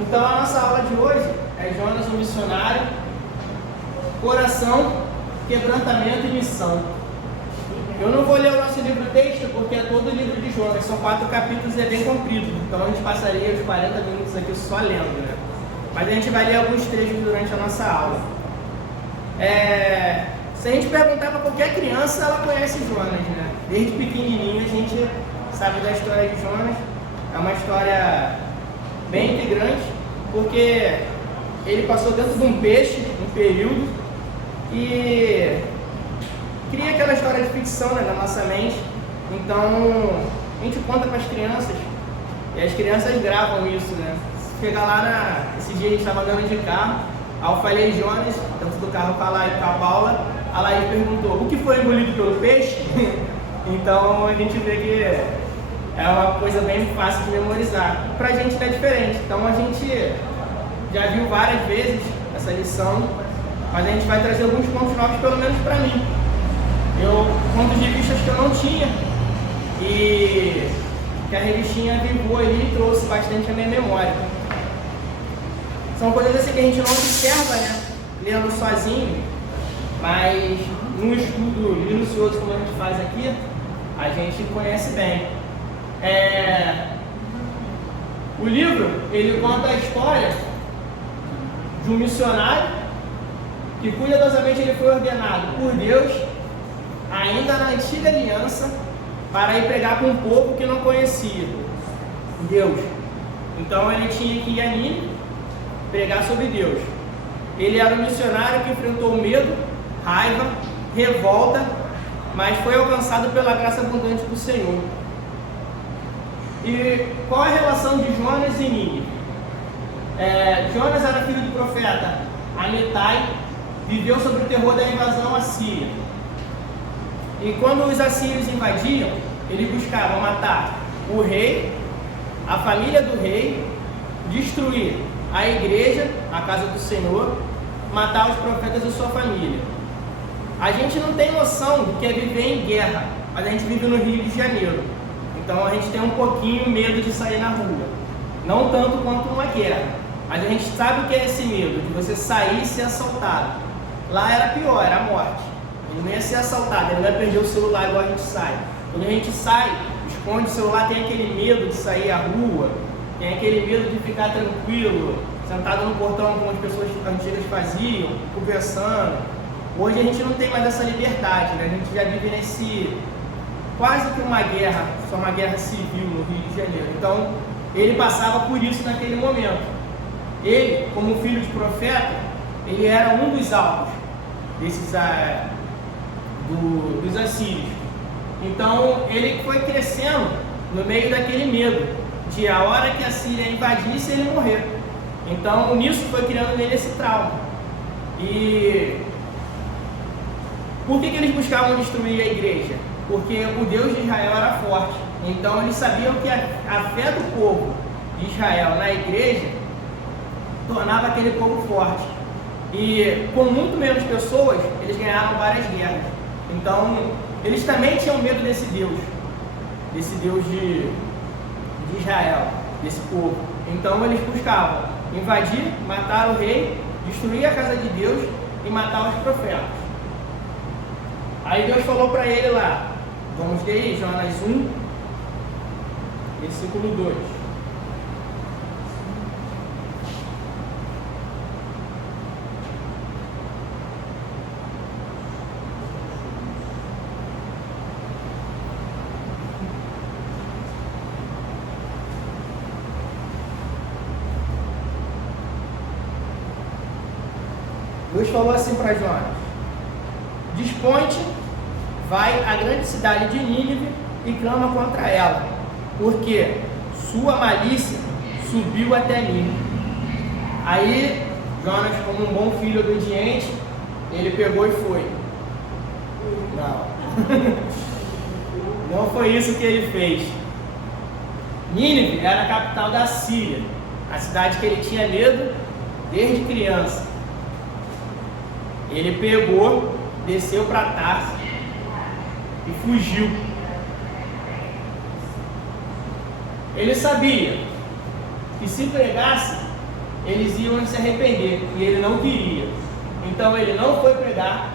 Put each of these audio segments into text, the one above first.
Então a nossa aula de hoje é Jonas, o missionário, coração, quebrantamento e missão. Eu não vou ler o nosso livro texto porque é todo o livro de Jonas, são 4 capítulos e é bem comprido, então a gente passaria os 40 minutos aqui só lendo, né? Mas a gente vai ler alguns trechos durante a nossa aula. Se a gente perguntar para qualquer criança, ela conhece Jonas, né? Desde pequenininho a gente sabe da história de Jonas. É uma história bem integrante, porque ele passou dentro de um peixe, um período, e cria aquela história de ficção, né, na nossa mente. Então a gente conta para as crianças e as crianças gravam isso, né? Chegar lá esse dia a gente estava andando de carro, aí eu falei Jonas, dentro do carro com a Paula, a Laís perguntou, o que foi engolido pelo peixe? Então a gente vê que é uma coisa bem fácil de memorizar. Pra gente não é diferente, então a gente já viu várias vezes essa lição, mas a gente vai trazer alguns pontos novos, pelo menos para mim. Pontos de vista que eu não tinha e que a revistinha avivou ali e trouxe bastante a minha memória. São coisas assim que a gente não observa, né, lendo sozinho, mas num estudo minucioso como a gente faz aqui, a gente conhece bem. O livro, ele conta a história de um missionário que cuidadosamente ele foi ordenado por Deus, ainda na antiga aliança, para ir pregar para um povo que não conhecia Deus. Então ele tinha que ir ali pregar sobre Deus. Ele era um missionário que enfrentou medo, raiva, revolta, mas foi alcançado pela graça abundante do Senhor. E qual a relação de Jonas e Nínive? Jonas era filho do profeta Amitai, viveu sob o terror da invasão assíria. E quando os assírios invadiam, eles buscavam matar o rei, a família do rei, destruir a igreja, a casa do Senhor, matar os profetas e sua família. A gente não tem noção do que é viver em guerra, mas a gente vive no Rio de Janeiro. Então a gente tem um pouquinho medo de sair na rua. Não tanto quanto uma guerra, mas a gente sabe o que é esse medo, de você sair e ser assaltado. Lá era pior, era a morte. Ele não ia ser assaltado, ele não ia perder o celular igual a gente sai. Quando a gente sai, esconde o celular, tem aquele medo de sair à rua, tem aquele medo de ficar tranquilo, sentado no portão como as pessoas antigas faziam, conversando. Hoje a gente não tem mais essa liberdade, né? A gente já vive nesse quase que uma guerra, só uma guerra civil no Rio de Janeiro. Então ele passava por isso naquele momento. Ele, como filho de profeta, ele era um dos alvos desses dos assírios. Então ele foi crescendo no meio daquele medo de a hora que a Síria invadisse ele morrer. Então nisso foi criando nele esse trauma. E por que eles buscavam destruir a igreja? Porque o Deus de Israel era forte. Então eles sabiam que a fé do povo de Israel na igreja tornava aquele povo forte. E com muito menos pessoas, eles ganharam várias guerras. Então eles também tinham medo desse Deus de Israel, desse povo. Então eles buscavam invadir, matar o rei, destruir a casa de Deus e matar os profetas. Aí Deus falou para ele lá, vamos ler aí, Jonas 1, versículo 2. Deus falou assim para Jonas: dispõe-te, vai à grande cidade de Nínive e clama contra ela, porque sua malícia subiu até mim. Aí Jonas, como um bom filho obediente, ele pegou e foi. Não foi isso que ele fez. Nínive era a capital da Síria, a cidade que ele tinha medo desde criança. Ele pegou, desceu para Tarso e fugiu. Ele sabia que se pregasse, eles iam se arrepender, e ele não queria. Então ele não foi pregar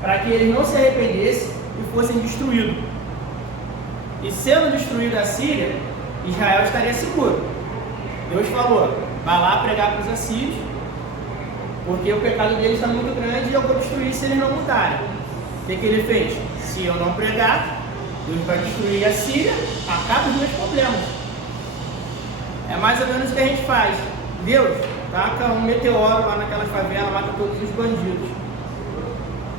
para que eles não se arrependessem e fossem destruídos. E sendo destruída a Síria, Israel estaria seguro. Deus falou, vai lá pregar para os assírios, porque o pecado deles está muito grande e eu vou destruir se eles não mudarem. O que ele fez? Se eu não pregar, Deus vai destruir a Síria, acaba os meus problemas. É mais ou menos o que a gente faz. Deus taca um meteoro lá naquela favela, mata todos os bandidos.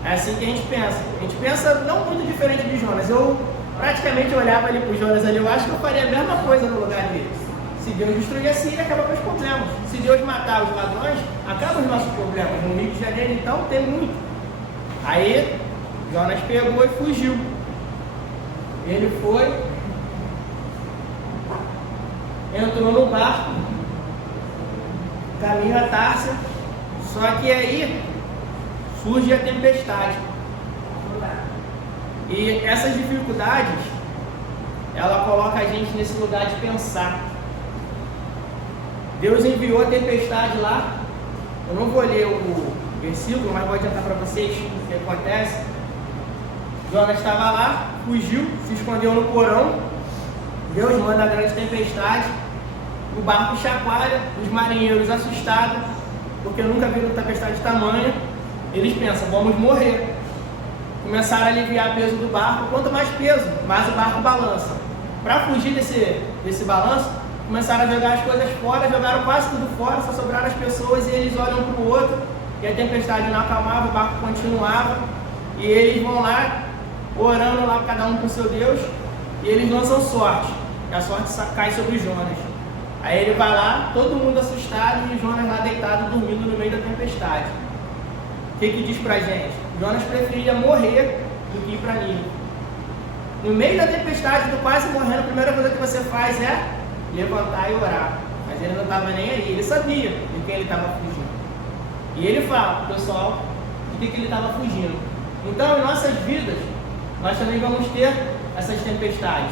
É assim que a gente pensa. A gente pensa não muito diferente de Jonas. Eu praticamente olhava ali para o Jonas ali, eu acho que eu faria a mesma coisa no lugar dele. Se Deus destruir a Síria, acaba com os problemas. Se Deus matar os ladrões, acaba os nossos problemas. No Rio de Janeiro, então, tem muito. Aí, Jonas pegou e fugiu. Ele foi, entrou no barco, caminho a Társia, só que aí surge a tempestade. E essas dificuldades, ela coloca a gente nesse lugar de pensar. Deus enviou a tempestade lá. Eu não vou ler o versículo, mas vou adiantar para vocês o que acontece. Jonas estava lá, fugiu, se escondeu no porão. Deus manda a grande tempestade. O barco chacoalha, os marinheiros assustados, porque nunca viram tempestade tamanha. Eles pensam, vamos morrer. Começaram a aliviar o peso do barco. Quanto mais peso, mais o barco balança. Para fugir desse balanço, começaram a jogar as coisas fora, jogaram quase tudo fora, só sobraram as pessoas e eles olham um para o outro, e a tempestade não acalmava, o barco continuava, e eles vão lá, orando lá, cada um com seu Deus, e eles lançam sorte, e a sorte cai sobre Jonas. Aí ele vai lá, todo mundo assustado, e Jonas lá deitado, dormindo no meio da tempestade. O que diz pra gente? Jonas preferia morrer do que ir para Nínive. No meio da tempestade, do quase morrendo, a primeira coisa que você faz é levantar e orar. Mas ele não estava nem aí, ele sabia de quem ele estava fugindo. E ele fala para o pessoal de que ele estava fugindo. Então, em nossas vidas, nós também vamos ter essas tempestades.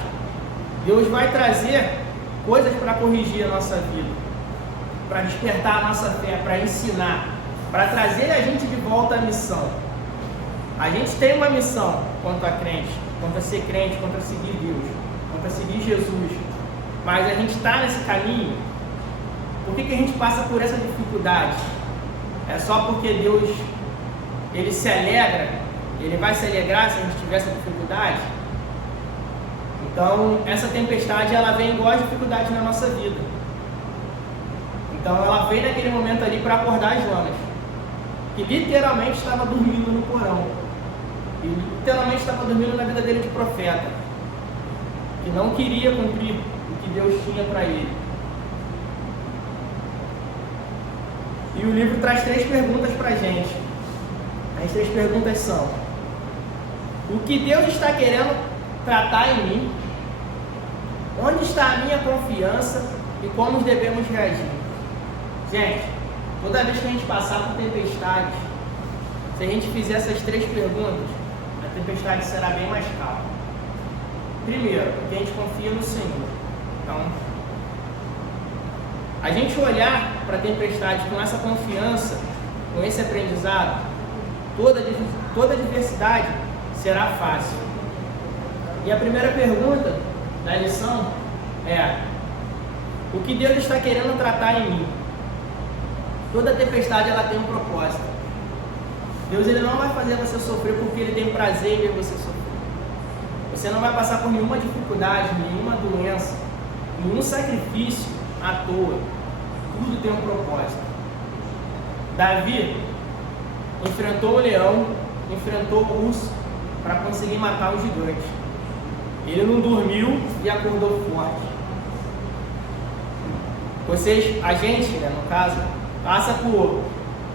Deus vai trazer coisas para corrigir a nossa vida, para despertar a nossa fé, para ensinar, para trazer a gente de volta à missão. A gente tem uma missão quanto a crente, quanto a ser crente, quanto a seguir Deus, quanto a seguir Jesus. Mas a gente está nesse caminho. Por que a gente passa por essa dificuldade? É só porque Deus, Ele se alegra, Ele vai se alegrar se a gente tiver essa dificuldade? Então, essa tempestade, ela vem igual a dificuldade na nossa vida. Então, ela veio naquele momento ali para acordar Jonas, que literalmente estava dormindo no porão. E literalmente estava dormindo na vida dele de profeta, que não queria cumprir o que Deus tinha para ele. E o livro traz 3 perguntas para a gente. As 3 perguntas são: o que Deus está querendo tratar em mim? Onde está a minha confiança e como devemos reagir? Gente, toda vez que a gente passar por tempestades, se a gente fizer essas 3 perguntas, a tempestade será bem mais calma. Primeiro, porque a gente confia no Senhor. Então, a gente olhar para a tempestade com essa confiança, com esse aprendizado, toda adversidade será fácil. E a primeira pergunta da lição é: o que Deus está querendo tratar em mim? Toda tempestade, ela tem um propósito. Deus, Ele não vai fazer você sofrer porque Ele tem prazer em ver você sofrer. Você não vai passar por nenhuma dificuldade, nenhuma doença, nenhum sacrifício à toa. Tudo tem um propósito. Davi enfrentou o leão, enfrentou o urso para conseguir matar o gigante. Ele não dormiu e acordou forte. A gente, no caso, passa por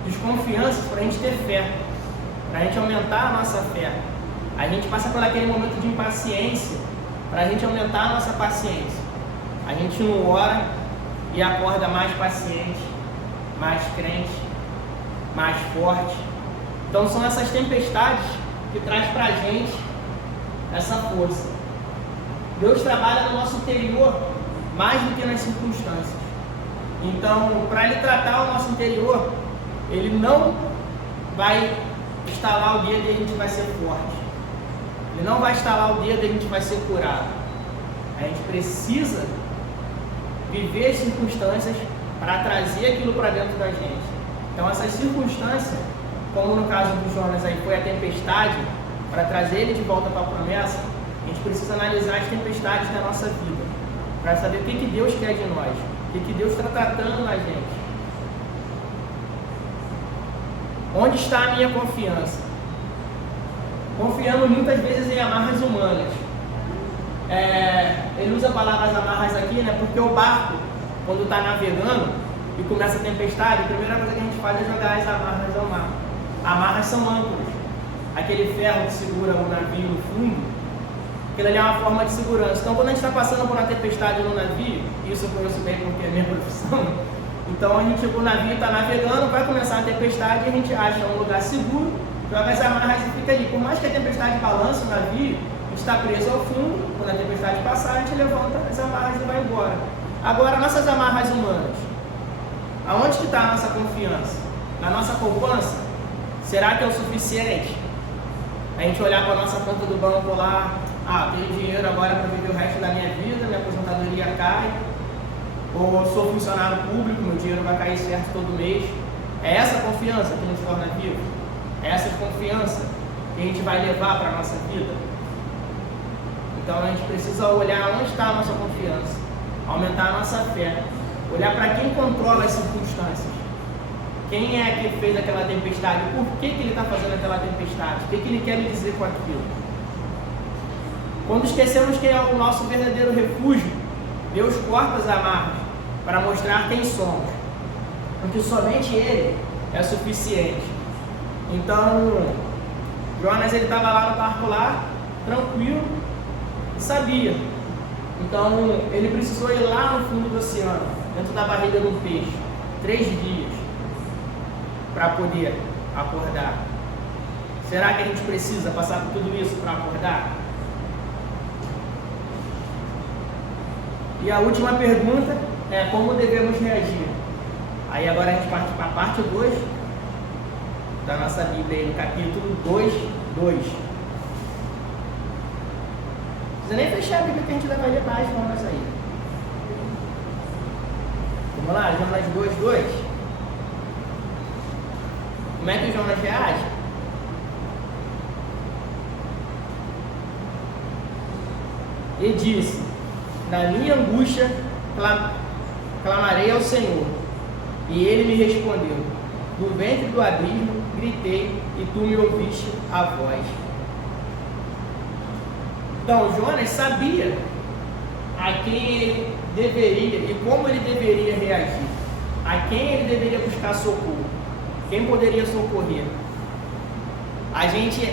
desconfianças para a gente ter fé, para a gente aumentar a nossa fé. A gente passa por aquele momento de impaciência para a gente aumentar a nossa paciência. A gente não ora e acorda mais paciente, mais crente, mais forte. Então são essas tempestades que traz para a gente essa força. Deus trabalha no nosso interior mais do que nas circunstâncias. Então, para ele tratar o nosso interior, ele não vai estalar o dedo e a gente vai ser forte. Ele não vai estalar o dedo e a gente vai ser curado. A gente precisa viver as circunstâncias para trazer aquilo para dentro da gente. Então, essas circunstâncias, como no caso do Jonas aí foi a tempestade, para trazer ele de volta para a promessa, a gente precisa analisar as tempestades da nossa vida, para saber o que Deus quer de nós, o que Deus está tratando na gente. Onde está a minha confiança? Confiamos muitas vezes em amarras humanas. Ele usa palavras amarras aqui, né? Porque o barco, quando está navegando e começa a tempestade, a primeira coisa que a gente faz é jogar as amarras ao mar. Amarras são âncoras. Aquele ferro que segura o navio no fundo, aquilo ali é uma forma de segurança. Então, quando a gente está passando por uma tempestade no navio, isso eu conheço bem porque é minha profissão, então o navio está navegando, vai começar a tempestade e a gente acha um lugar seguro, joga as amarras e fica ali. Por mais que a tempestade balance o navio, a gente está preso ao fundo. Quando a tempestade passar, a gente levanta as amarras e vai embora. Agora, nossas amarras humanas, aonde que está a nossa confiança? Na nossa poupança? Será que é o suficiente? A gente olhar para a nossa conta do banco lá, tenho dinheiro agora para viver o resto da minha vida, minha aposentadoria cai, ou sou funcionário público, meu dinheiro vai cair certo todo mês. É essa confiança que nos torna vivo? É essa confiança que a gente vai levar para a nossa vida? Então a gente precisa olhar onde está a nossa confiança, aumentar a nossa fé, olhar para quem controla as circunstâncias. Quem é que fez aquela tempestade? Por que ele está fazendo aquela tempestade? O que ele quer me dizer com aquilo? Quando esquecemos quem é o nosso verdadeiro refúgio, Deus corta as amarras para mostrar quem somos, porque somente Ele é suficiente. Então, Jonas estava lá no barco lá, tranquilo, e sabia. Então, ele precisou ir lá no fundo do oceano, dentro da barriga do peixe, 3 dias, para poder acordar. Será que a gente precisa passar por tudo isso para acordar? E a última pergunta é como devemos reagir. Aí agora a gente parte para a parte 2 da nossa Bíblia, aí, no capítulo 2:2. Não precisa nem fechar a Bíblia que a gente vai ler mais, vamos aí. Vamos lá, Jonas 2:2. Como é que o Jonas reage? Ele disse: na minha angústia clamarei ao Senhor, e Ele me respondeu. Do ventre do abismo gritei, e tu me ouviste a voz. Então Jonas sabia a quem ele deveria e como ele deveria reagir, a quem ele deveria buscar socorro, quem poderia socorrer.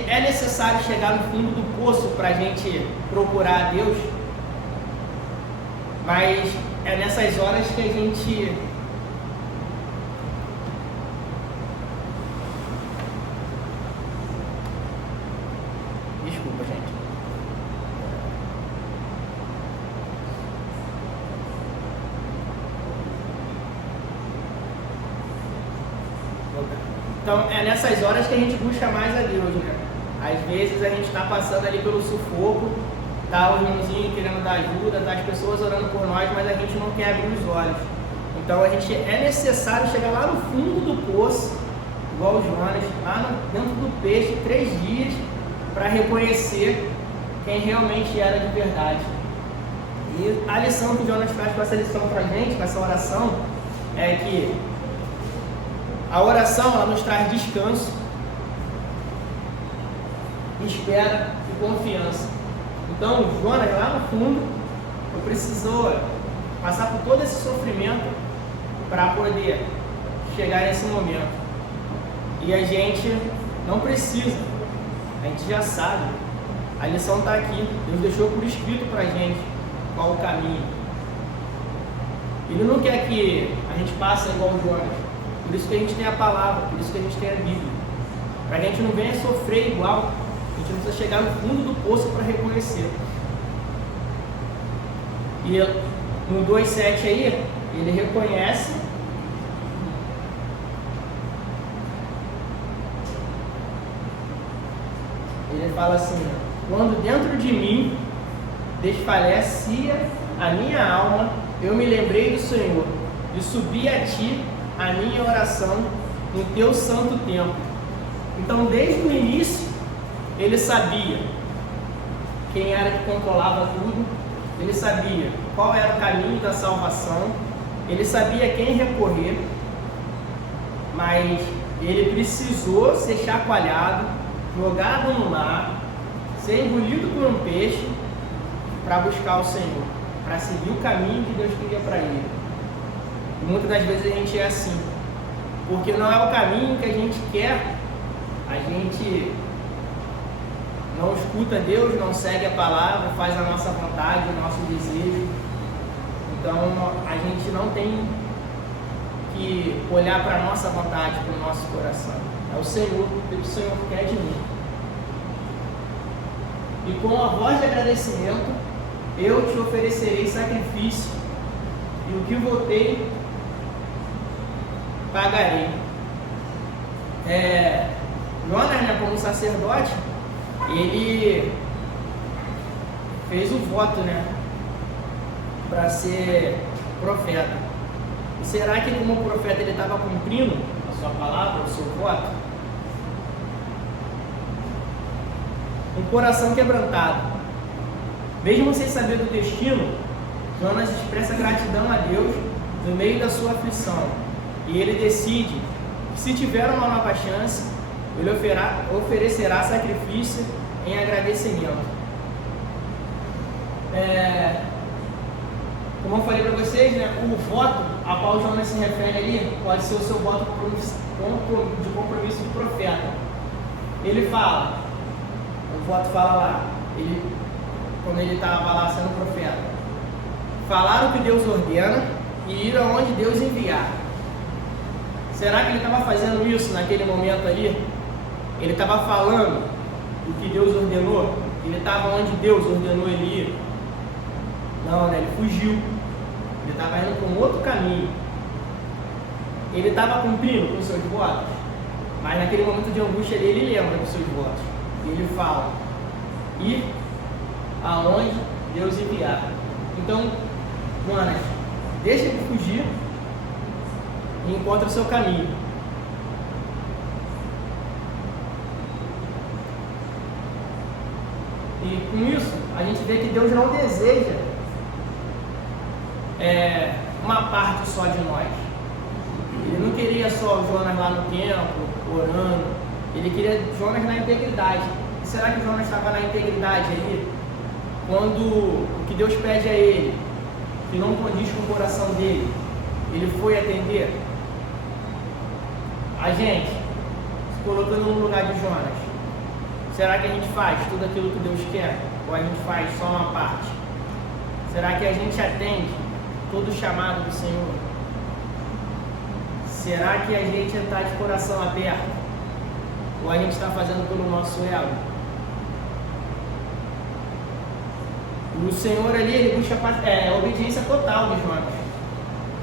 É necessário chegar no fundo do poço para a gente procurar a Deus, mas é nessas horas que a gente desculpa, gente. Então é nessas horas que a gente busca mais a Deus, né? Às vezes a gente está passando ali pelo sufoco, tá o irmãozinho querendo dar ajuda, tá as pessoas orando por nós, mas a gente não quer abrir os olhos. Então é necessário chegar lá no fundo do poço, igual o Jonas, lá dentro do peixe, 3 dias, para reconhecer quem realmente era de verdade. E a lição que o Jonas traz com essa lição para a gente, com essa oração, é que a oração ela nos traz descanso, espera e confiança. Então, Jonas, lá no fundo, precisou passar por todo esse sofrimento para poder chegar nesse momento. E a gente não precisa, a gente já sabe, a lição está aqui, Deus deixou por escrito para a gente qual o caminho. Ele não quer que a gente passe igual o Jonas, por isso que a gente tem a palavra, por isso que a gente tem a Bíblia, para que a gente não venha sofrer igual. A gente precisa chegar no fundo do poço para reconhecer. E no 2,7 aí, ele reconhece ele fala assim: quando dentro de mim desfalecia a minha alma, eu me lembrei do Senhor e subi a ti a minha oração no teu santo templo. Então, desde o início, ele sabia quem era que controlava tudo, ele sabia qual era o caminho da salvação, ele sabia quem recorrer, mas ele precisou ser chacoalhado, jogado no mar, ser engolido por um peixe para buscar o Senhor, para seguir o caminho que Deus queria para ele. E muitas das vezes a gente é assim, porque não é o caminho que a gente quer, a gente não escuta Deus, não segue a palavra, faz a nossa vontade, o nosso desejo. Então a gente não tem que olhar para a nossa vontade, para o nosso coração. É o Senhor, o que o Senhor quer de mim. E com a voz de agradecimento, eu te oferecerei sacrifício, e o que votei, pagarei. Jonas, né, como sacerdote, ele fez o voto, né, para ser profeta. E será que como profeta ele estava cumprindo a sua palavra, o seu voto? Um coração quebrantado. Mesmo sem saber do destino, Jonas expressa gratidão a Deus no meio da sua aflição. E ele decide que, se tiver uma nova chance, ele oferecerá sacrifício em agradecimento. Como eu falei para vocês, né, o voto a qual Jonas se refere ali pode ser o seu voto de compromisso de profeta. Ele fala, o voto fala lá, quando ele estava lá sendo profeta: falar o que Deus ordena e ir aonde Deus enviar. Será que ele estava fazendo isso naquele momento ali? Ele estava falando o que Deus ordenou? Ele estava onde Deus ordenou ele ir? Não, né? Ele fugiu. Ele estava indo para um outro caminho. Ele estava cumprindo com os seus votos, mas naquele momento de angústia ali, ele lembra dos seus votos. E ele fala: ir aonde Deus enviar. Então, Jonas deixa de fugir e encontra o seu caminho. E com isso, a gente vê que Deus não deseja uma parte só de nós. Ele não queria só Jonas lá no templo, orando. Ele queria Jonas na integridade. E será que Jonas estava na integridade ali? Quando o que Deus pede a ele, que não condiz com o coração dele, ele foi atender? A gente, se colocando no lugar de Jonas, será que a gente faz tudo aquilo que Deus quer? Ou a gente faz só uma parte? Será que a gente atende todo o chamado do Senhor? Será que a gente está de coração aberto? Ou a gente está fazendo pelo nosso ego? O Senhor ali, ele busca a obediência total de Jonas.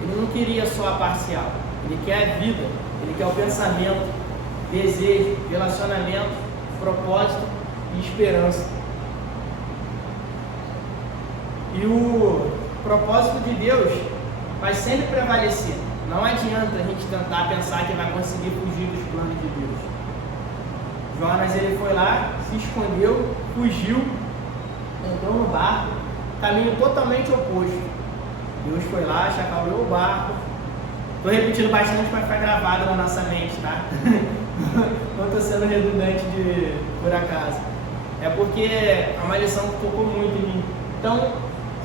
Ele não queria só a parcial. Ele quer a vida, ele quer o pensamento, desejo, relacionamento, propósito e esperança. E o propósito de Deus vai sempre prevalecer. Não adianta a gente tentar pensar que vai conseguir fugir dos planos de Deus. Jonas, ele foi lá, se escondeu, fugiu, entrou no barco, caminho totalmente oposto. Deus foi lá, chacoalhou o barco. Estou repetindo bastante para ficar gravado na nossa mente, tá? Não estou sendo redundante por acaso. É porque a maldição tocou muito em mim. Então,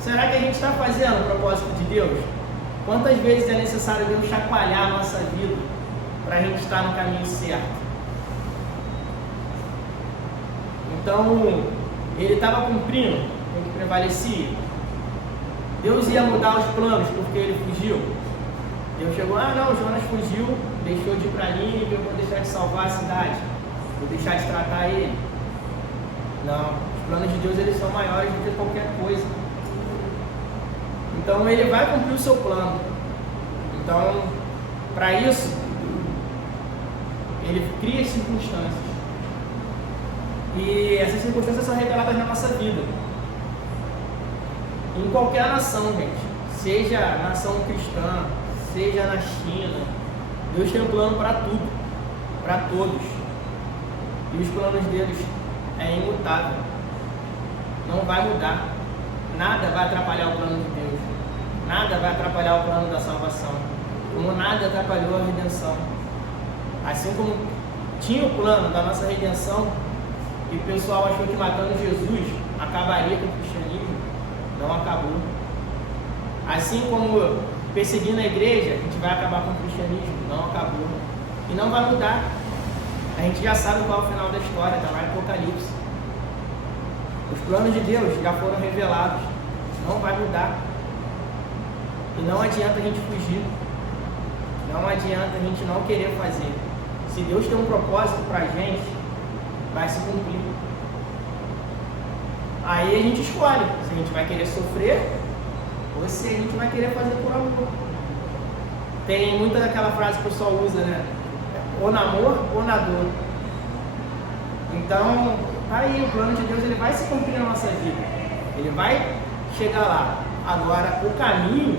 será que a gente está fazendo o propósito de Deus? Quantas vezes é necessário Deus chacoalhar a nossa vida para a gente estar no caminho certo? Então, ele estava cumprindo o que prevalecia. Deus ia mudar os planos porque ele fugiu. Deus chegou: não, Jonas fugiu, deixou de ir para Nínive, eu vou deixar de salvar a cidade, vou deixar de tratar ele. Não, os planos de Deus, eles são maiores do que qualquer coisa. Então ele vai cumprir o seu plano. Então, para isso, ele cria as circunstâncias. E essas circunstâncias são reveladas na nossa vida. Em qualquer nação, gente. Seja nação cristã, seja na China. Deus tem um plano para tudo. Para todos. E os planos deles é imutável. Não vai mudar. Nada vai atrapalhar o plano de Deus. Nada vai atrapalhar o plano da salvação. Como nada atrapalhou a redenção. Assim como tinha o plano da nossa redenção, e o pessoal achou que matando Jesus acabaria com o cristianismo, não acabou. Assim como perseguindo a igreja, a gente vai acabar com o cristianismo, não acabou. E não vai mudar. A gente já sabe qual é o final da história, está lá em Apocalipse. Os planos de Deus já foram revelados, não vai mudar. E não adianta a gente fugir, não adianta a gente não querer fazer. Se Deus tem um propósito para a gente, vai se cumprir. Aí a gente escolhe se a gente vai querer sofrer ou se a gente vai querer fazer por amor. Tem muita daquela frase que o pessoal usa, né? Ou na amor ou na dor. Então, tá aí, o plano de Deus ele vai se cumprir na nossa vida. Ele vai chegar lá. Agora, o caminho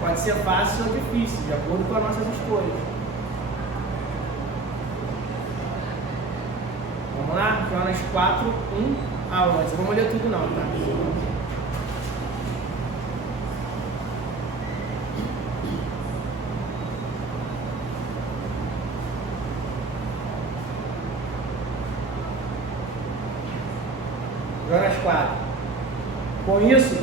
pode ser fácil ou difícil, de acordo com as nossas escolhas. Vamos lá? Jonas 4, 1 a 11. Vamos ler tudo não, tá? Jonas 4. Com isso,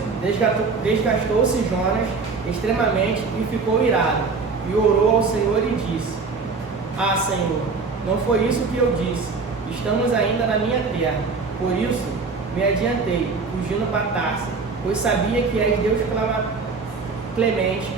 desgastou-se Jonas extremamente e ficou irado, e orou ao Senhor e disse: Ah, Senhor, não foi isso que eu disse, estamos ainda na minha terra, por isso me adiantei, fugindo para Tarsa, pois sabia que és Deus clemente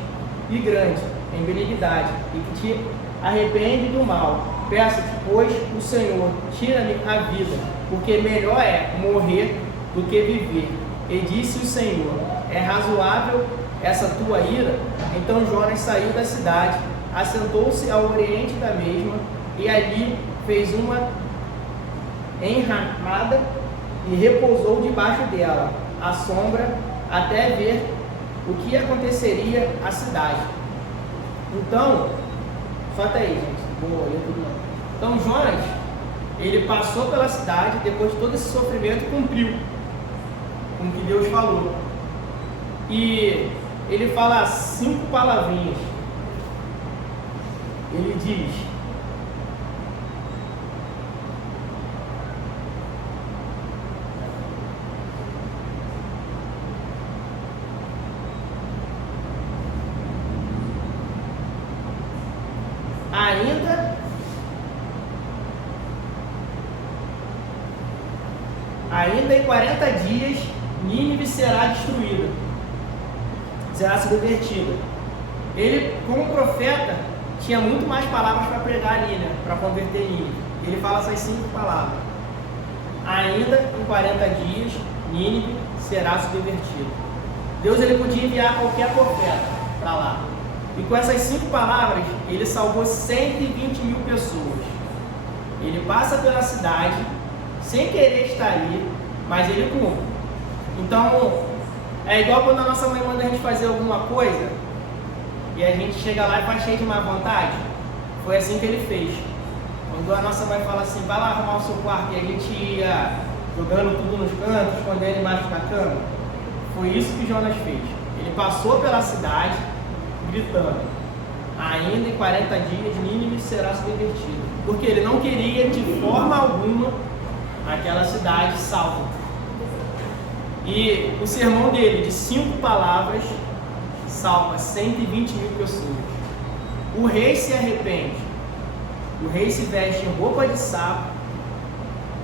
e grande em benignidade, e que te arrepende do mal. Peço-te, pois, o Senhor, tira-me a vida, porque melhor é morrer do que viver. E disse o Senhor: é razoável essa tua ira? Então Jonas saiu da cidade, assentou-se ao oriente da mesma, e ali fez uma enramada e repousou debaixo dela, à sombra, até ver o que aconteceria à cidade. Então, só até aí, gente, vou ler tudo não. Então Jonas, ele passou pela cidade, depois de todo esse sofrimento, cumpriu com o que Deus falou. E ele fala 5 palavrinhas. Ele diz: ainda em 40 dias Nínive será destruída, será subvertida. Ele, como profeta, tinha muito mais palavras para pregar ali, né? Para converter Nínive. Ele fala essas 5 palavras. Ainda em 40 dias Nínive será subvertida. Deus ele podia enviar qualquer profeta para lá. E com essas 5 palavras, ele salvou 120 mil pessoas. Ele passa pela cidade, sem querer estar ali, mas ele cumpre. Então, é igual quando a nossa mãe manda a gente fazer alguma coisa, e a gente chega lá e faz cheio de má vontade. Foi assim que ele fez. Quando a nossa mãe fala assim, vai lá arrumar o seu quarto, e a gente ia jogando tudo nos cantos, escondendo embaixo da cama, foi isso que Jonas fez. Ele passou pela cidade, gritando: ainda em 40 dias Nínive será subvertida, porque ele não queria de forma alguma aquela cidade salva. E o sermão dele, de 5 palavras, salva 120 mil pessoas. O rei se arrepende, o rei se veste em roupa de saco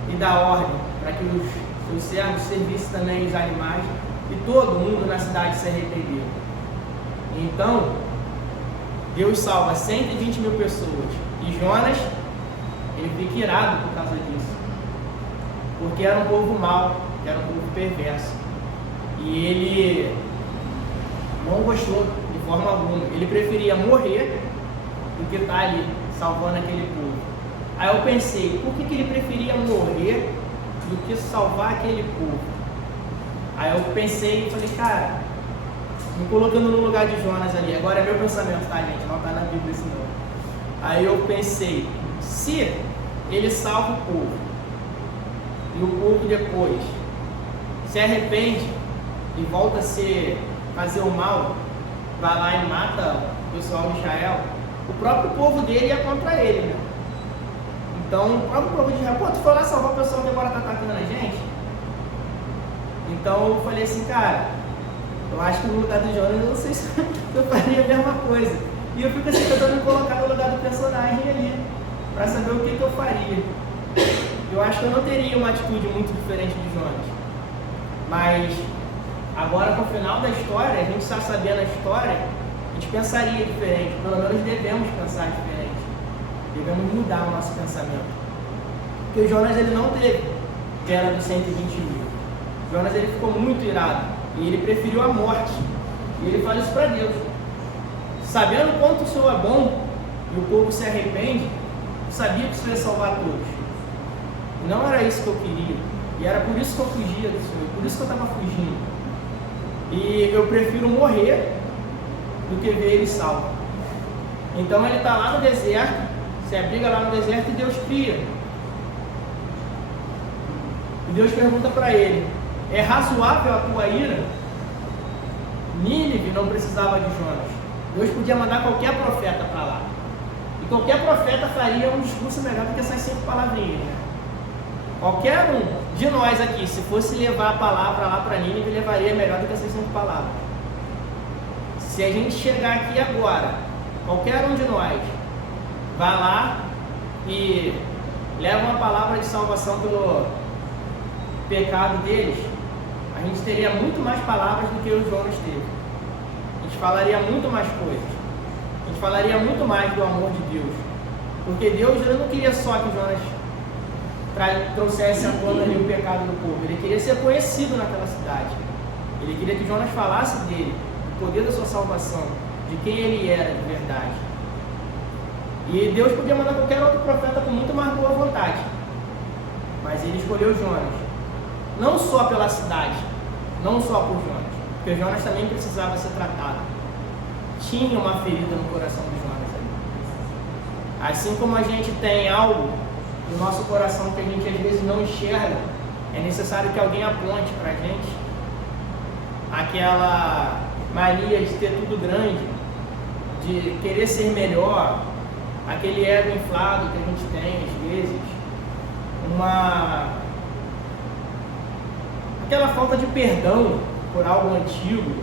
e dá ordem para que os seus servos servissem também os animais, e todo mundo na cidade se arrependeu. Então, Deus salva 120 mil pessoas. E Jonas, ele fica irado por causa disso. Porque era um povo mau, era um povo perverso. E ele Não gostou de forma alguma. Ele preferia morrer do que estar ali salvando aquele povo. Aí eu pensei, por que ele preferia morrer do que salvar aquele povo? Aí eu pensei e falei, cara, me colocando no lugar de Jonas ali, agora é meu pensamento, tá, gente? Não está na Bíblia esse não. Aí eu pensei, se ele salva o povo e o povo depois se arrepende e volta a fazer o mal, vai lá e mata o pessoal de Israel, o próprio povo dele ia contra ele, né? Então o próprio povo de Israel, pô, tu foi lá salvar o pessoal que agora tá atacando a gente? Então eu falei assim, cara, eu acho que no lugar do Jonas, eu não sei se eu faria a mesma coisa. E eu fico assim, tentando me colocar no lugar do personagem ali, para saber o que eu faria. Eu acho que eu não teria uma atitude muito diferente de Jonas. Mas agora, com o final da história, a gente está sabendo a história, a gente pensaria diferente. Pelo menos devemos pensar diferente. Devemos mudar o nosso pensamento. Porque o Jonas, ele não teve pena dos 120 mil. Jonas, ele ficou muito irado. E ele preferiu a morte. E ele fala isso para Deus. Sabendo quanto o Senhor é bom e o povo se arrepende, eu sabia que o Senhor ia salvar todos. E não era isso que eu queria. E era por isso que eu fugia do Senhor. Por isso que eu estava fugindo. E eu prefiro morrer do que ver ele salvo. Então ele está lá no deserto, se abriga lá no deserto e Deus cria. E Deus pergunta para ele, é razoável a tua ira? Nínive não precisava de Jonas. Deus podia mandar qualquer profeta para lá. E qualquer profeta faria um discurso melhor do que essas 5 palavrinhas. Né? Qualquer um de nós aqui, se fosse levar a palavra lá para Nínive, levaria melhor do que essas 5 palavras. Se a gente chegar aqui agora, qualquer um de nós, vai lá e leva uma palavra de salvação pelo pecado deles, a gente teria muito mais palavras do que o Jonas teve. A gente falaria muito mais coisas. A gente falaria muito mais do amor de Deus. Porque Deus não queria só que Jonas trouxesse à tona ali o pecado do povo. Ele queria ser conhecido naquela cidade. Ele queria que Jonas falasse dele, do poder da sua salvação, de quem ele era de verdade. E Deus podia mandar qualquer outro profeta com muito mais boa vontade. Mas ele escolheu Jonas. Não só pela cidade, não só por Jonas. Porque Jonas também precisava ser tratado. Tinha uma ferida no coração de Jonas ali. Assim como a gente tem algo no nosso coração que a gente às vezes não enxerga, é necessário que alguém aponte pra gente aquela mania de ter tudo grande, de querer ser melhor, aquele ego inflado que a gente tem às vezes, aquela falta de perdão por algo antigo,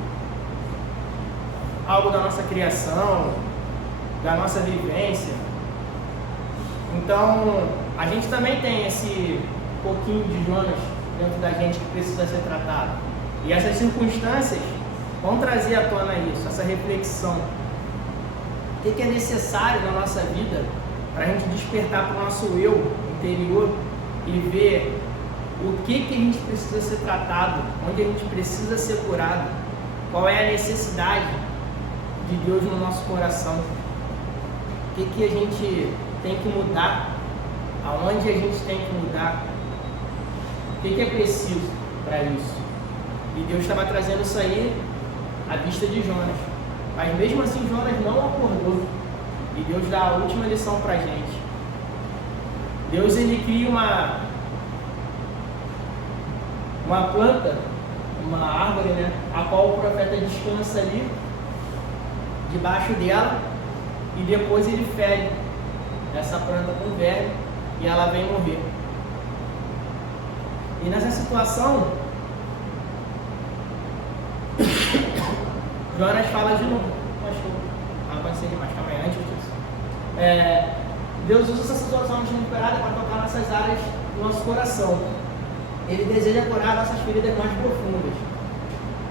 algo da nossa criação, da nossa vivência. Então, a gente também tem esse pouquinho de Jonas dentro da gente que precisa ser tratado. E essas circunstâncias vão trazer à tona isso, essa reflexão. O que é necessário na nossa vida para a gente despertar para o nosso eu interior e ver o que a gente precisa ser tratado, onde a gente precisa ser curado, qual é a necessidade de Deus no nosso coração, o que a gente tem que mudar, aonde a gente tem que mudar, o que é preciso para isso. E Deus estava trazendo isso aí à vista de Jonas, mas mesmo assim Jonas não acordou, e Deus dá a última lição para a gente. Deus, ele cria uma planta, uma árvore, né, a qual o profeta descansa ali debaixo dela, e depois ele fere essa planta com verme e ela vem morrer. E nessa situação Jonas fala de novo. Acho que avancei demais, calma aí, antes disso. Deus usa essa situação inesperada para tocar nossas áreas do nosso coração. Ele deseja curar nossas feridas mais profundas.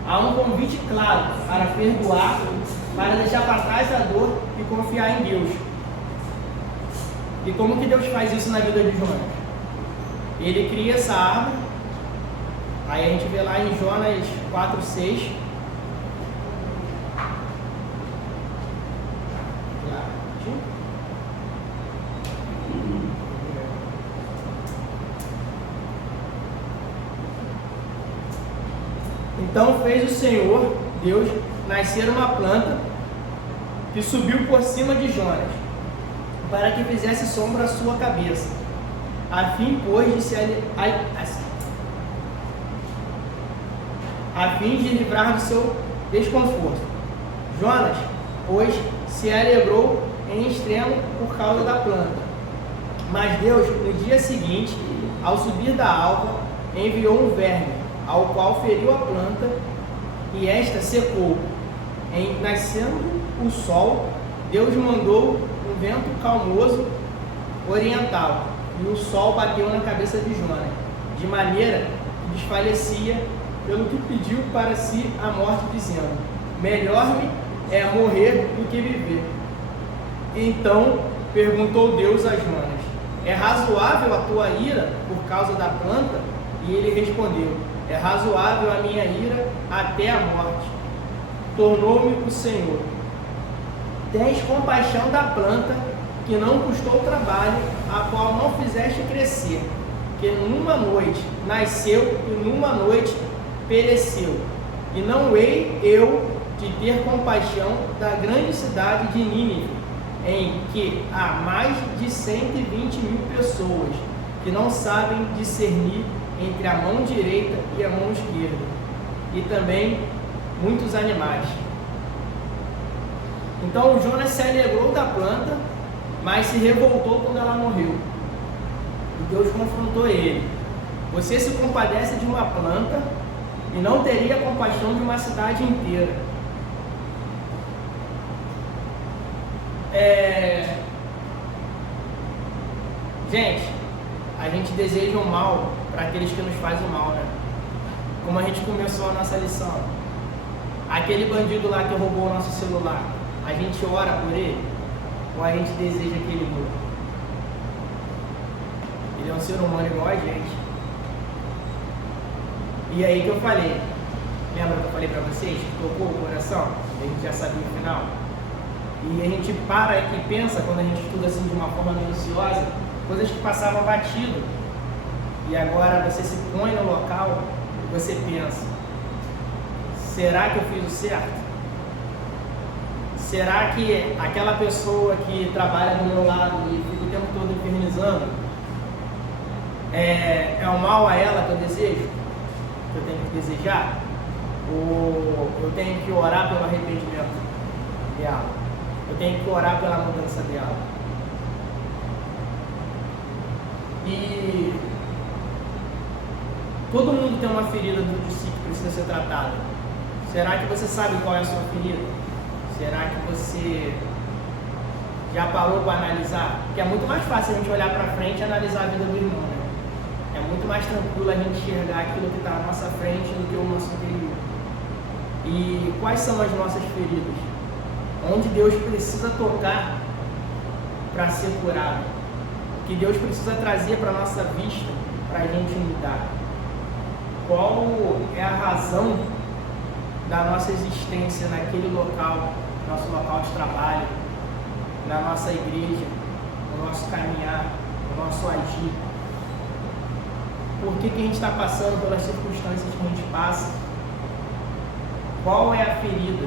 Há um convite claro para perdoar, para deixar para trás a dor e confiar em Deus. E como que Deus faz isso na vida de Jonas? Ele cria essa árvore, aí a gente vê lá em Jonas 4:6, Então fez o Senhor Deus nascer uma planta que subiu por cima de Jonas, para que fizesse sombra à sua cabeça, a fim, pois, de livrar do seu desconforto. Jonas, pois, se alegrou em extremo por causa da planta. Mas Deus, no dia seguinte, ao subir da alva, enviou um verme, ao qual feriu a planta, e esta secou. Em nascendo o sol, Deus mandou um vento calmoso oriental, e o sol bateu na cabeça de Jonas, de maneira que desfalecia, pelo que pediu para si a morte, dizendo: melhor-me é morrer do que viver. Então perguntou Deus a Jonas: é razoável a tua ira por causa da planta? E ele respondeu: é razoável a minha ira até a morte. Tornou-me o Senhor: tens compaixão da planta, que não custou trabalho, a qual não fizeste crescer, que numa noite nasceu e numa noite pereceu. E não hei eu de ter compaixão da grande cidade de Nínive, em que há mais de 120 mil pessoas que não sabem discernir entre a mão direita e a mão esquerda, e também muitos animais. Então Jonas se alegrou da planta, mas se revoltou quando ela morreu. E Deus confrontou ele: você se compadece de uma planta e não teria compaixão de uma cidade inteira. Gente, a gente deseja o mal para aqueles que nos fazem o mal, né? Como a gente começou a nossa lição. Aquele bandido lá que roubou o nosso celular, a gente ora por ele? Ou a gente deseja que ele morra? Ele é um ser humano igual a gente. E aí que eu falei, lembra que eu falei para vocês, que tocou o coração, a gente já sabia o final? E a gente para e pensa, quando a gente estuda assim de uma forma minuciosa, coisas que passavam batido. E agora você se põe no local e você pensa: será que eu fiz o certo? Será que aquela pessoa que trabalha do meu lado e fica o tempo todo infernizando, é o mal a ela que eu desejo? Que eu tenho que desejar? Ou eu tenho que orar pelo arrependimento dela? Eu tenho que orar pela mudança dela? E todo mundo tem uma ferida do si que precisa ser tratada. Será que você sabe qual é a sua ferida? Será que você já parou para analisar? Porque é muito mais fácil a gente olhar para frente e analisar a vida do irmão, né? É muito mais tranquilo a gente enxergar aquilo que está na nossa frente do que o nosso interior. E quais são as nossas feridas? Onde Deus precisa tocar para ser curado? Que Deus precisa trazer para a nossa vista para a gente mudar? Qual é a razão da nossa existência naquele local, nosso local de trabalho, na nossa igreja, no nosso caminhar, no nosso agir? Por que a gente está passando pelas circunstâncias que a gente passa? Qual é a ferida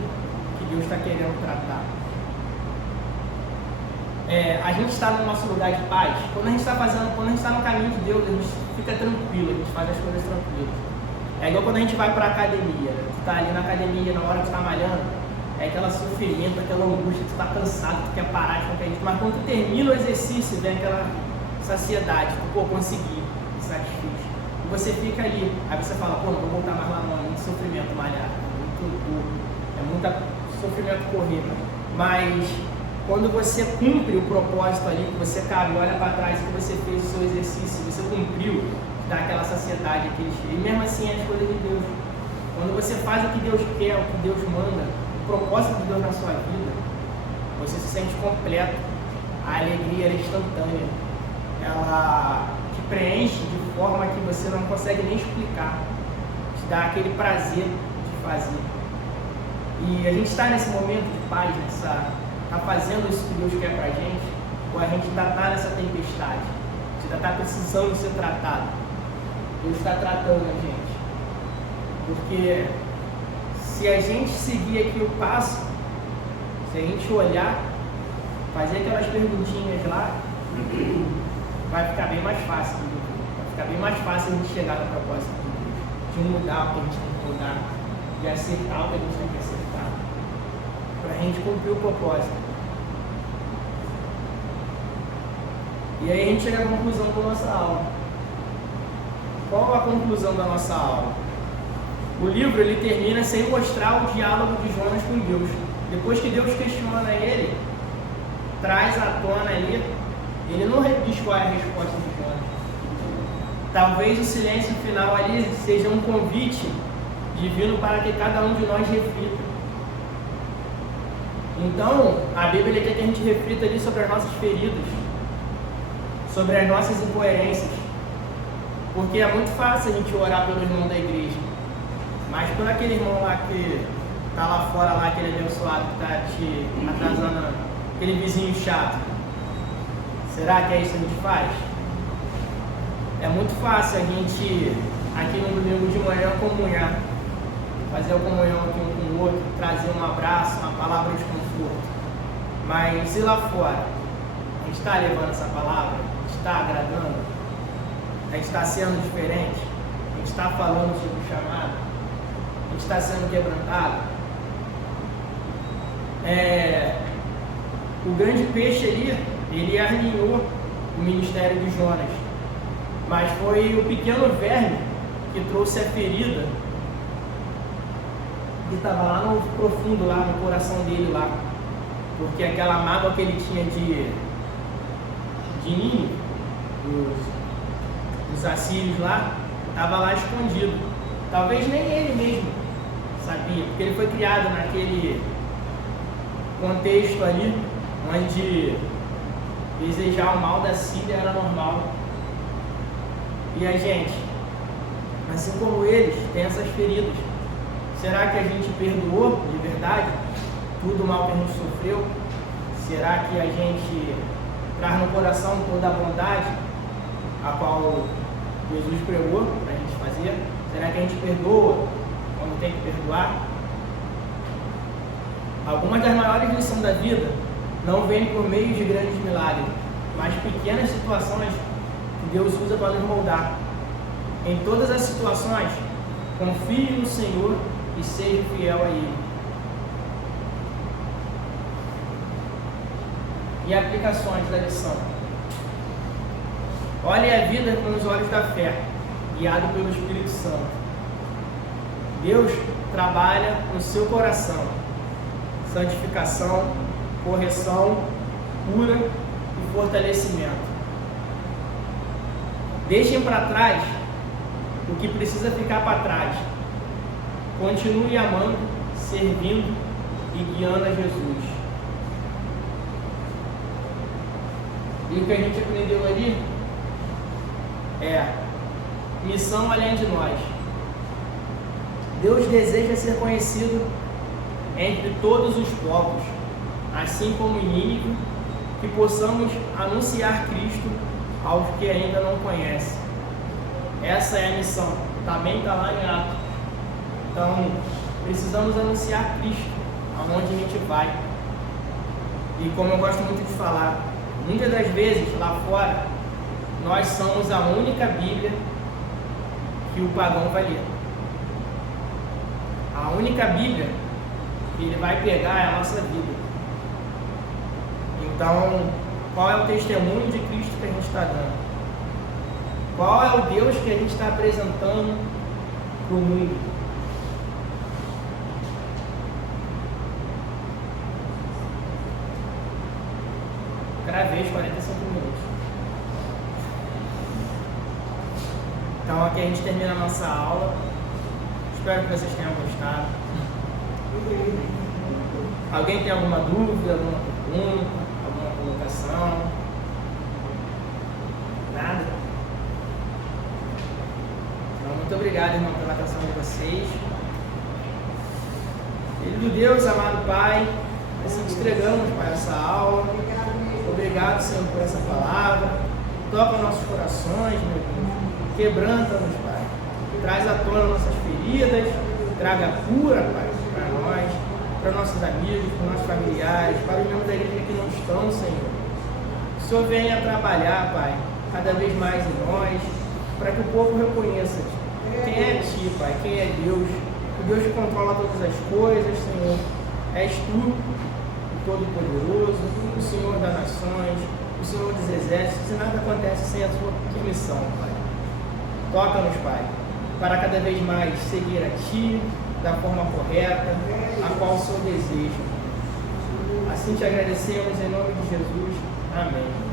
que Deus está querendo tratar? A gente está no nosso lugar de paz. Quando a gente está no caminho de Deus, a gente fica tranquilo, a gente faz as coisas tranquilas. É igual quando a gente vai para a academia. Tu está ali na academia, na hora que tu está malhando, é aquela sofrimento, aquela angústia, tu está cansado, tu quer parar de qualquer jeito. Mas quando tu termina o exercício, vem aquela saciedade, consegui, satisfeito. E você fica ali, aí você fala: não vou voltar mais lá não, é muito sofrimento malhar, é muito duro, é muito sofrimento correr. Mas quando você cumpre o propósito ali, que você cabe, olha para trás, que você fez o seu exercício, você cumpriu, dá aquela saciedade, e mesmo assim é as coisas de Deus. Quando você faz o que Deus quer, o que Deus manda, o propósito de Deus na sua vida, você se sente completo. A alegria é instantânea, ela te preenche de forma que você não consegue nem explicar, te dá aquele prazer de fazer. E a gente está nesse momento de paz, está fazendo isso que Deus quer para a gente, ou a gente ainda está nessa tempestade, a gente ainda está precisando ser tratado. Deus está tratando a gente. Porque se a gente seguir aqui o passo, se a gente olhar, fazer aquelas perguntinhas lá, vai ficar bem mais fácil. Vai ficar bem mais fácil a gente chegar no propósito de Deus, de mudar o que a gente tem que mudar, de acertar o que a gente tem que acertar, para a gente cumprir o propósito. E aí a gente chega à conclusão da nossa aula. Qual a conclusão da nossa aula? O livro ele termina sem mostrar o diálogo de Jonas com Deus. Depois que Deus questiona ele, traz à tona ali, ele não diz qual é a resposta de Jonas. Talvez o silêncio final ali seja um convite divino para que cada um de nós reflita. Então, a Bíblia quer que a gente reflita ali sobre as nossas feridas, sobre as nossas incoerências, porque é muito fácil a gente orar pelo irmão da igreja, mas por aquele irmão lá que está lá fora, lá, aquele abençoado que está te atrasando, aquele vizinho chato, será que é isso que a gente faz? É muito fácil a gente, aqui no domingo de manhã, comunhar, fazer a comunhão aqui um com o outro, trazer um abraço, uma palavra de conforto, mas e lá fora? A gente está levando essa palavra? A gente está agradando? A gente está sendo diferente? A gente está falando sobre o chamado? A gente está sendo quebrantado? O grande peixe ali, ele alinhou o ministério de Jonas, mas foi o pequeno verme que trouxe a ferida que estava lá no profundo, lá no coração dele lá, porque aquela mágoa que ele tinha de Nínive, dos assírios lá, estava lá escondido. Talvez nem ele mesmo sabia, porque ele foi criado naquele contexto ali, onde desejar o mal da Síria era normal. E a gente, assim como eles, tem essas feridas. Será que a gente perdoou de verdade tudo o mal que a gente sofreu? Será que a gente traz no coração toda a bondade a qual Jesus pregou para a gente fazer? Será que a gente perdoa quando tem que perdoar? Algumas das maiores lições da vida não vêm por meio de grandes milagres, mas pequenas situações que Deus usa para nos moldar. Em todas as situações, confie no Senhor e seja fiel a Ele. E aplicações da lição. Olhe a vida com os olhos da fé, guiado pelo Espírito Santo. Deus trabalha no seu coração. Santificação, correção, cura e fortalecimento. Deixem para trás o que precisa ficar para trás. Continue amando, servindo e guiando a Jesus. E o que a gente aprendeu ali é missão além de nós. Deus deseja ser conhecido entre todos os povos, assim como em Nínive, que possamos anunciar Cristo aos que ainda não conhecem. Essa é a missão, também está lá em Atos. Então, precisamos anunciar Cristo aonde a gente vai. E como eu gosto muito de falar, muitas das vezes lá fora, nós somos a única Bíblia que o pagão vai ler. A única Bíblia que ele vai pegar é a nossa vida. Então, qual é o testemunho de Cristo que a gente está dando? Qual é o Deus que a gente está apresentando para o mundo? Gravei os 45 minutos. Então aqui a gente termina a nossa aula. Espero que vocês tenham gostado. Alguém tem alguma dúvida, alguma pergunta, alguma colocação? Nada? Então, muito obrigado, irmão, pela atenção de vocês. Filho de Deus, amado Pai, Assim te entregamos, Pai, essa aula. Obrigado, Senhor, por essa palavra. Toca nossos corações, meu Deus. Quebranta-nos, Pai. Traz à tona nossas feridas. Traga cura, Pai, para nós, para nossos amigos, para nossos familiares, para os membros da igreja que não estão, Senhor. Que o Senhor venha trabalhar, Pai, cada vez mais em nós, para que o povo reconheça quem é Ti, Pai, quem é Deus. O Deus que controla todas as coisas, Senhor. És Tu, o Todo-Poderoso, o Senhor das nações, o Senhor dos exércitos, e nada acontece sem a Tua permissão, Pai. Toca-nos, Pai, para cada vez mais seguir a Ti da forma correta, a qual o Senhor deseja. Assim te agradecemos em nome de Jesus. Amém.